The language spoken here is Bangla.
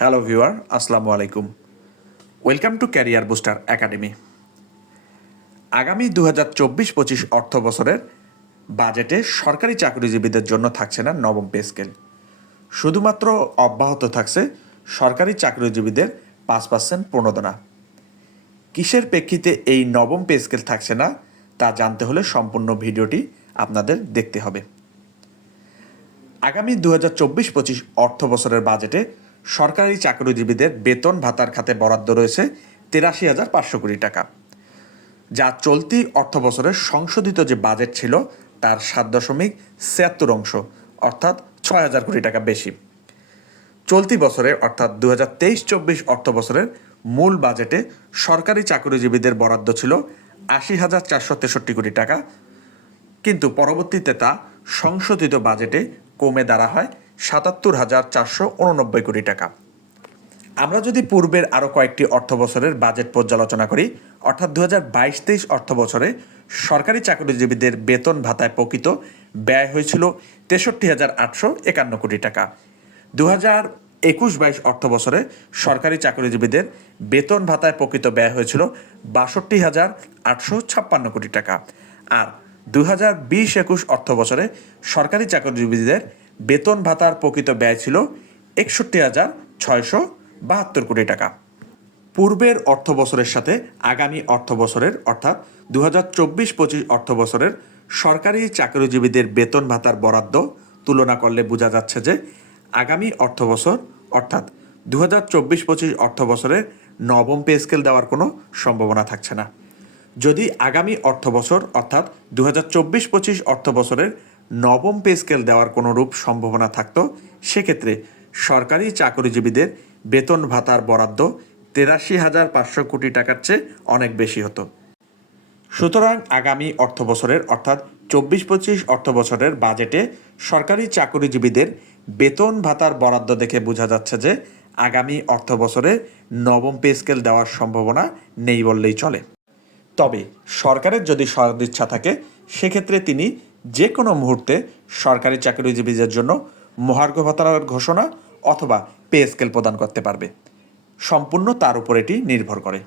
হ্যালো ভিউয়ার আসসালামু আলাইকুম welcome to Career Booster Academy আগামী দু হাজার চব্বিশ পঁচিশ অর্থ বছরের বাজেটে সরকারি চাকরিজীবীদের জন্য থাকছে না নবম পে স্কেল। শুধুমাত্র অব্যাহত থাকছে সরকারি চাকরিজীবীদের পাঁচ পার্সেন্ট প্রণোদনা। কিসের প্রেক্ষিতে এই নবম পে স্কেল থাকছে না তা জানতে হলে সম্পূর্ণ ভিডিওটি আপনাদের দেখতে হবে। আগামী দু হাজার চব্বিশ পঁচিশ অর্থ বছরের বাজেটে সরকারি চাকরিজীবীদের বেতন ভাতার খাতে বরাদ্দ রয়েছে তেরাশি হাজার পাঁচশো কোটি টাকা। যা চলতি অর্থ বছরের সংশোধিত যে বাজেট ছিল, তার সাত দশমিক ছিয়াত্তর অংশ, অর্থাৎ ছয় হাজার কোটি টাকা বেশি। চলতি বছরে, অর্থাৎ দু হাজার তেইশ চব্বিশ অর্থ বছরের মূল বাজেটে সরকারি চাকরিজীবীদের বরাদ্দ ছিল আশি হাজার চারশো তেষট্টি কোটি টাকা। কিন্তু পরবর্তীতে তা সংশোধিত বাজেটে কমে দাঁড়া হয় সাতাত্তর হাজার চারশো উননব্বই কোটি টাকা। আমরা যদি পূর্বের আরও কয়েকটি অর্থ বছরের বাজেট পর্যালোচনা করি, অর্থাৎ দু হাজার বাইশ তেইশ অর্থ বছরে সরকারি চাকরিজীবীদের বেতন ভাতায় প্রকৃত ব্যয় হয়েছিল তেষট্টি হাজার আটশো একান্ন কোটি টাকা। দু হাজার একুশ বাইশ অর্থ বছরে সরকারি চাকরিজীবীদের বেতন ভাতায় প্রকৃত ব্যয় হয়েছিল বাষট্টি হাজার আটশো ছাপ্পান্ন কোটি টাকা। আর দু হাজার বিশ একুশ অর্থ বছরে সরকারি চাকরিজীবীদের বেতন ভাতার প্রকৃত ব্যয় ছিল একষট্টি হাজার ছয়শো বাহাত্তর কোটি টাকা। পূর্বের অর্থ বছরের সাথে আগামী অর্থ বছরের অর্থাৎ দু হাজার চব্বিশ পঁচিশ অর্থ বছরের সরকারি চাকরিজীবীদের বেতন ভাতার বরাদ্দ তুলনা করলে বোঝা যাচ্ছে যে আগামী অর্থ বছর অর্থাৎ দু হাজার চব্বিশ পঁচিশ অর্থ বছরের নবম পে স্কেল দেওয়ার কোনো সম্ভাবনা থাকছে না। যদি আগামী অর্থ বছর অর্থাৎ দু হাজার চব্বিশ পঁচিশ অর্থ বছরের নবম পে স্কেল দেওয়ার কোনো রূপ সম্ভাবনা থাকতো, সেক্ষেত্রে সরকারি চাকরিজীবীদের বেতন ভাতার বরাদ্দ তেরাশি হাজার পাঁচশো কোটি টাকার চেয়ে অনেক বেশি হতো। সুতরাং আগামী অর্থ বছরের অর্থাৎ চব্বিশ পঁচিশ অর্থ বছরের বাজেটে সরকারি চাকরিজীবীদের বেতন ভাতার বরাদ্দ দেখে বোঝা যাচ্ছে যে আগামী অর্থ বছরে নবম পে স্কেল দেওয়ার সম্ভাবনা নেই বললেই চলে। তবে সরকারের যদি সদিচ্ছা থাকে, সেক্ষেত্রে তিনি যে কোনো মুহূর্তে সরকারি চাকরিজীবীদের জন্য মহার্ঘ ভাতার ঘোষণা অথবা পে স্কেল প্রদান করতে পারবে। সম্পূর্ণ তার উপর এটি নির্ভর করে।